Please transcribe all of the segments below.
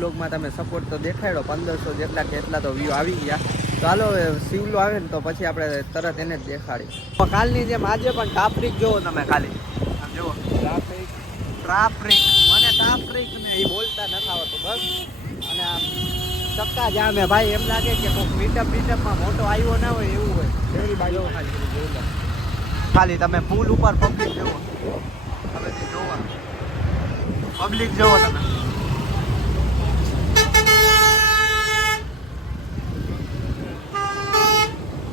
બ્લોગમાં તમે સપોર્ટ તો દેખાડ્યો, 1500 જેટલા કે એટલા તો વ્યૂ આવી ગયા. તો હાલો શિવલો આવે ને તો પછી આપણે તરત એને જ દેખાડી. કાલની જેમ આજે પણ ટ્રાફિક જોવો તમે, ખાલી આમ જુઓ ટ્રાફિક. મને ટ્રાફિક ને એ બોલતા નથી આવડતું બસ. અને આમ ચક્કા જામે ભાઈ, એમ લાગે કે કોઈક મીટઅપમાં મોટો આવ્યો ના હોય એવું હોય. એવી બાજુ ખાલી તમે પુલ ઉપર પબ્લિક જુઓ, તમે જોવો પબ્લિક જુઓ તમે.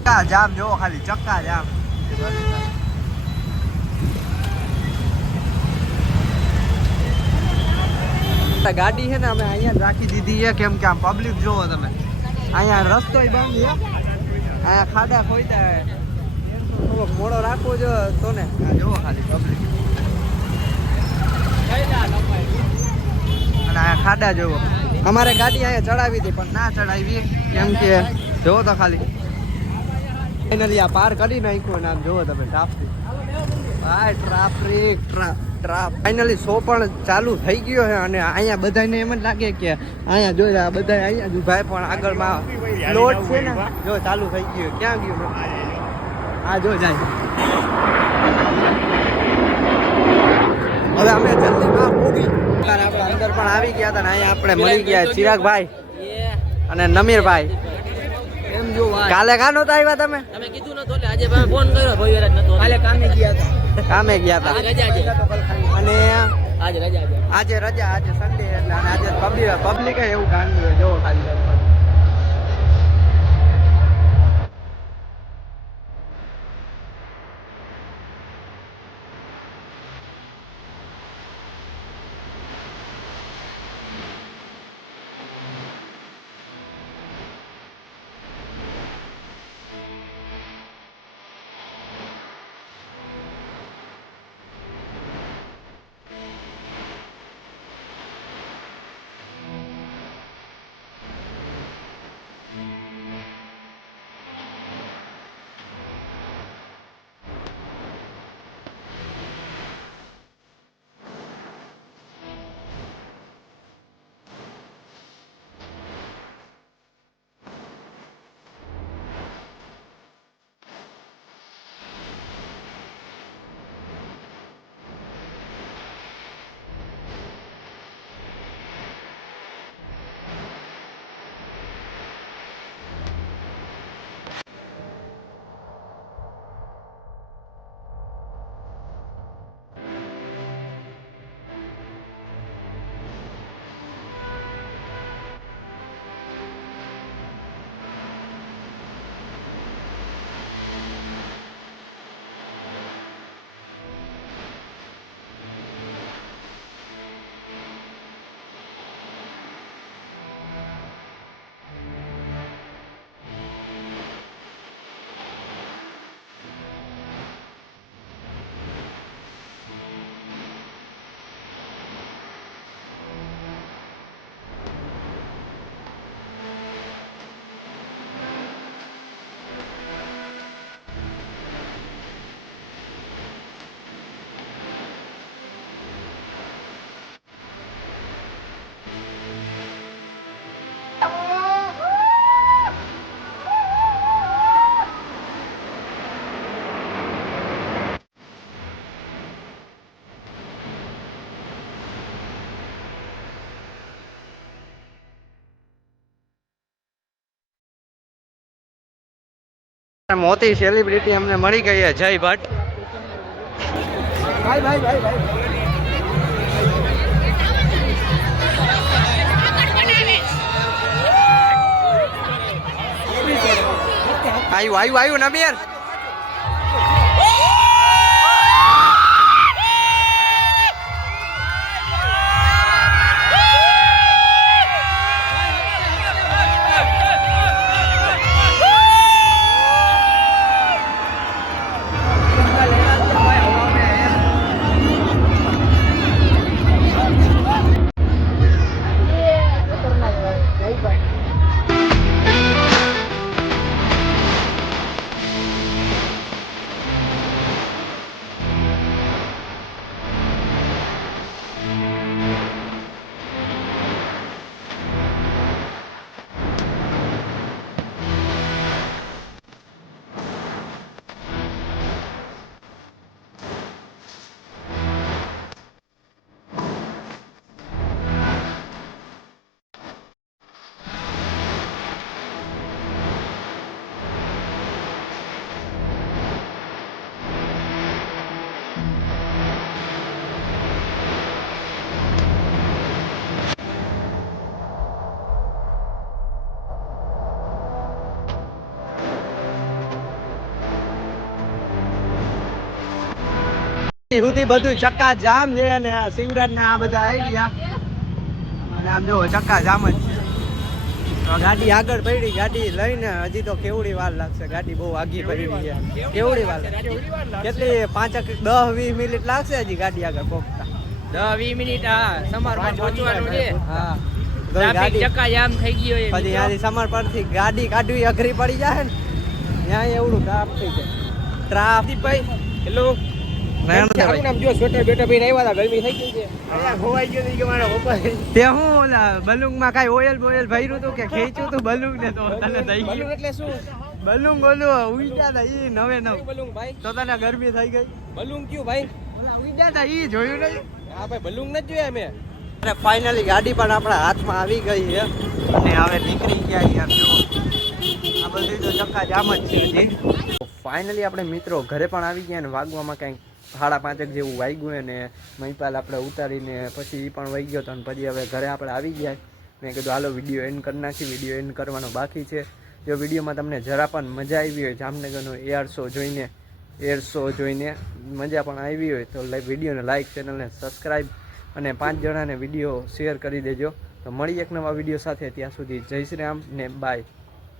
ચક્કા જામ જોવો, ખાલી ચક્કા જામ. ગાડી છે ને અમે અહીંયા રાખી દીધી છે, કેમ કે આમ પબ્લિક જોવો તમે. અહીંયા રસ્તો બંધ છે, અહીંયા ખાડા ખોઈતા થોડોક મોડો રાખવો જો તો ને. જોવો ખાલી પબ્લિક અને અહીંયા ખાડા જોવો. અમારે ગાડી અહીંયા ચડાવી હતી પણ ના ચડાવી, કેમ કે જોવો તો ખાલી ફાઇનલી આ પાર કરી નાખ્યું. ને આમ જોવો તમે ટ્રાફિક, ભાઈ ટ્રાફિક. ફાઇનલી શો પણ ચાલુ થઈ ગયો છે. અને અહીંયા બધાને એમ જ લાગે કે અહીંયા જોઈ બધા અહીંયા જ ભાઈ, પણ આગળમાં પ્લોટ છે ને જો ચાલુ થઈ ગયું. ક્યાં ગયું? હા જો જાય. હવે અમે જલ્દીમાં પૂગી આપણે અંદર પણ આવી ગયા હતા ને અહીંયા આપણે મળી ગયા ચિરાગભાઈ અને નમીરભાઈ. કાલે કા નહોતા આવ્યા તમે? તમે કીધું નતું એટલે આજે ફોન કર્યો, ભવ્યરાજ નતો. કાલે કામે ગયા હતા. અને આજે રજા આજે સન્ડે એટલે આજે પબ્લિક એવું ગાંડ્યું જોવો ખાલી. મોટી સેલિબ્રિટી અમને મળી ગઈ છે, જય ભટ્ટ. ભાઈ આવ્યું નબીર. સુધી બધું ચક્કા જામ છે અને શિવરાજ ને આ બધા આવી ગયા અને આમ જો ચક્કા જામ જ છે. તો ગાડી આગળ પડી, ગાડી લઈને હજી તો કેવડી વાર લાગશે, ગાડી બહુ આગી પડી છે. કેવડી વાર લાગશે? કેટલી 5-10-20 મિનિટ લાગશે હજી ગાડી આગળ પહોંચતા. 10-20 મિનિટ હા સમર પર પહોંચવાનું છે. હા ટ્રાફિક ચક્કા જામ થઈ ગયો છે. પછી ત્યાંથી સમર પરથી ગાડી કાઢવી અઘરી પડી જાય ને, ત્યાં એવડું ટ્રાફિક છે. ટ્રાફિક ભાઈ હેલો નામ જો સ્વેટર બેટર પહેરીને આવ્યા હતા, ગરમી થઈ ગઈ છે. ખોવાઈ ગયું કે મારા પપ્પા તે હું ઓલા બલૂંગ માં કઈ ઓઇલ બોઇલ ભર્યું હતું કે ખેંચ્યું હતું બલૂંગ ને તો તને થઈ બલૂન ગયું એટલે શું? બલૂંગ ઓલું ઉડ્યા હતા ઈ નવે નવ બલૂન ભાઈ, તો તને ગરમી થઈ ગઈ. બલૂન કયું ભાઈ? ઓલા ઉડ્યા હતા ઈ જોયું નહીં. હા ભાઈ, બલૂન નથી જોયા મેં. અને ફાઇનલી ગાડી પણ આપણા હાથમાં આવી ગઈ છે અને હવે નીકળી ગયા યાર. જો આ બધી તો ચક્કા જામ જ છે હજી. ફાઇનલી આપણે મિત્રો ઘરે પણ આવી ગયા ને વાગવામાં કંઈક 5:30 જેવું વાગ્યું અને મહિપાલ આપણે ઉતારીને પછી એ પણ વહી ગયો હતો અને પછી હવે ઘરે આપણે આવી ગયા. મેં કીધું હાલો વિડીયો એન્ડ કરી નાખી, વિડીયો એન્ડ કરવાનો બાકી છે. જો વિડીયોમાં તમને જરા પણ મજા આવી હોય, જામનગરનો એર શો જોઈને મજા પણ આવી હોય તો વિડીયોને લાઇક, ચેનલને સબસ્ક્રાઈબ અને 5 જણાને વિડીયો શેર કરી દેજો. તો મળી એક નવા વિડીયો સાથે, ત્યાં સુધી જય શ્રી રામ ને બાય.